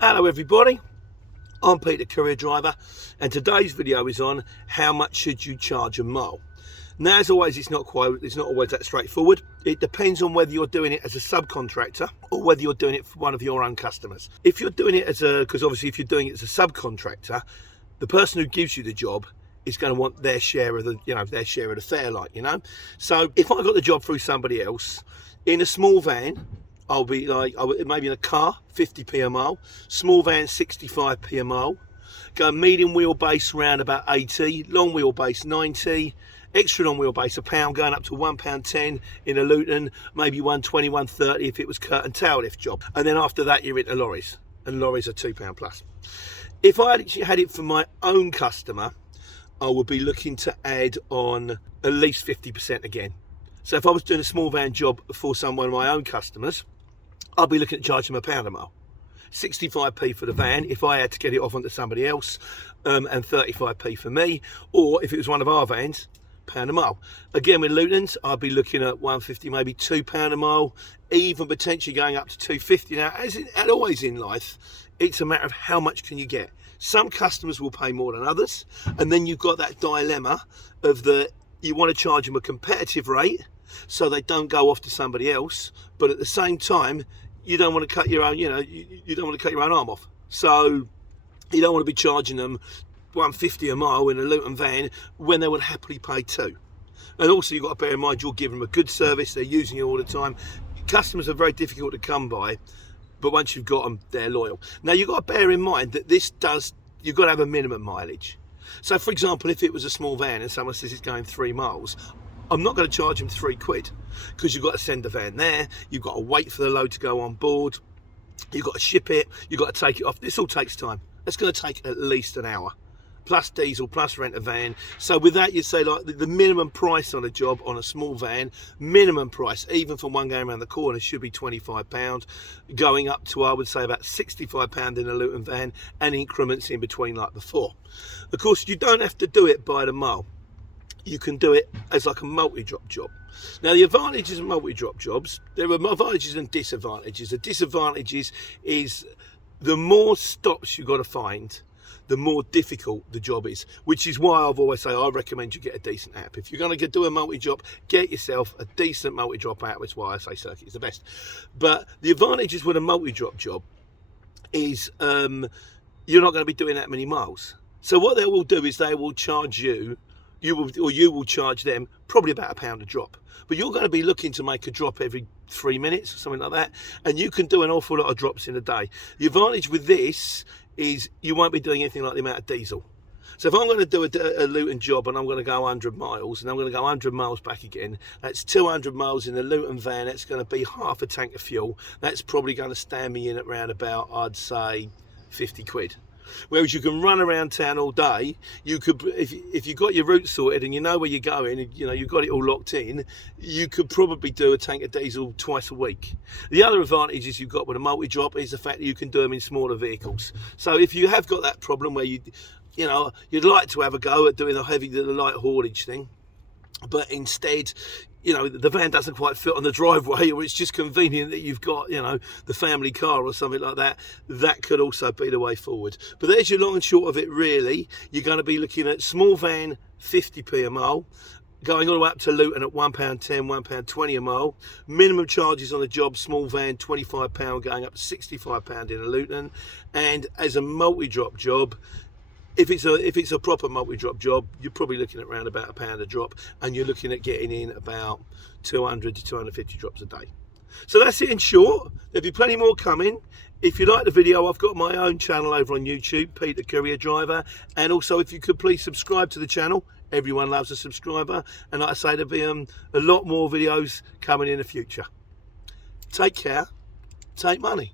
Hello everybody, I'm Peter, Courier driver, and today's video is on how much should you charge a mile. Now, as always, it's not always that straightforward. It depends on whether you're doing it as a subcontractor or whether you're doing it for one of your own customers. If you're doing it because obviously if you're doing it as a subcontractor, the person who gives you the job is going to want their share of the fare, So if I got the job through somebody else in a small van, I'll be like, maybe in a car, 50p a mile, small van, 65p a mile, go medium wheelbase around about 80, long wheelbase 90, extra long wheelbase £1, going up to £1.10 in a Luton, maybe 120, 130 if it was curtain tail lift job. And then after that, you're into lorries, and lorries are £2 plus. If I actually had it for my own customer, I would be looking to add on at least 50% again. So if I was doing a small van job for someone of my own customers, I'll be looking at charging them £1 a mile, 65p for the van if I had to get it off onto somebody else, and 35p for me. Or if it was one of our vans, £1 a mile. Again, with Lutons, I'd be looking at 150, maybe £2 a mile, even potentially going up to 250. Now, as always in life, it's a matter of how much can you get. Some customers will pay more than others, and then you've got that dilemma of you want to charge them a competitive rate so they don't go off to somebody else, but at the same time you don't want to cut your own, you don't want to cut your own arm off. So you don't want to be charging them 150 a mile in a Luton van when they would happily pay £2. And also you've got to bear in mind, you're giving them a good service, they're using you all the time. Customers are very difficult to come by, but once you've got them, they're loyal. Now you've got to bear in mind that you've got to have a minimum mileage. So for example, if it was a small van and someone says it's going 3 miles, I'm not going to charge them £3 because you've got to send the van there, you've got to wait for the load to go on board, you've got to ship it, you've got to take it off. This all takes time. It's going to take at least an hour, plus diesel, plus rent a van. So with that, you'd say like the minimum price on a job on a small van, minimum price, even for one going around the corner, should be £25, going up to, I would say, about £65 in a Luton van, and increments in between like before. Of course, you don't have to do it by the mile. You can do it as like a multi-drop job. Now, the advantages of multi-drop jobs, there are advantages and disadvantages. The disadvantages is the more stops you've got to find, the more difficult the job is, which is why I've always say I recommend you get a decent app. If you're going to do a multi-drop, get yourself a decent multi-drop app. That's why I say Circuit is the best. But the advantages with a multi-drop job is you're not going to be doing that many miles. So what they will do is they will charge you will charge them probably about £1 a drop. But you're going to be looking to make a drop every 3 minutes or something like that, and you can do an awful lot of drops in a day. The advantage with this is you won't be doing anything like the amount of diesel. So if I'm going to do a Luton job and I'm going to go 100 miles and I'm going to go 100 miles back again, that's 200 miles in a Luton van. That's going to be half a tank of fuel. That's probably going to stand me in at around about, I'd say, £50. Whereas you can run around town all day, you could, if you got your route sorted and you know where you're going, and you've got it all locked in, you could probably do a tank of diesel twice a week. The other advantages you've got with a multi-drop is the fact that you can do them in smaller vehicles. So if you have got that problem where you'd like to have a go at doing the light haulage thing, but instead the van doesn't quite fit on the driveway, or it's just convenient that you've got the family car or something like that, that could also be the way forward. But there's your long and short of it. Really, you're going to be looking at small van 50p a mile, going all the way up to Luton at £1.10, £1.20 a mile. Minimum charges on a job, small van £25, going up to £65 in a Luton. And as a multi-drop job, if it's a proper multi-drop job, you're probably looking at around about £1 a drop, and you're looking at getting in about 200 to 250 drops a day. So that's it in short. There'll be plenty more coming. If you like the video, I've got my own channel over on YouTube, Peter Courier Driver, and also if you could please subscribe to the channel. Everyone loves a subscriber, and like I say, there'll be a lot more videos coming in the future. Take care, take money.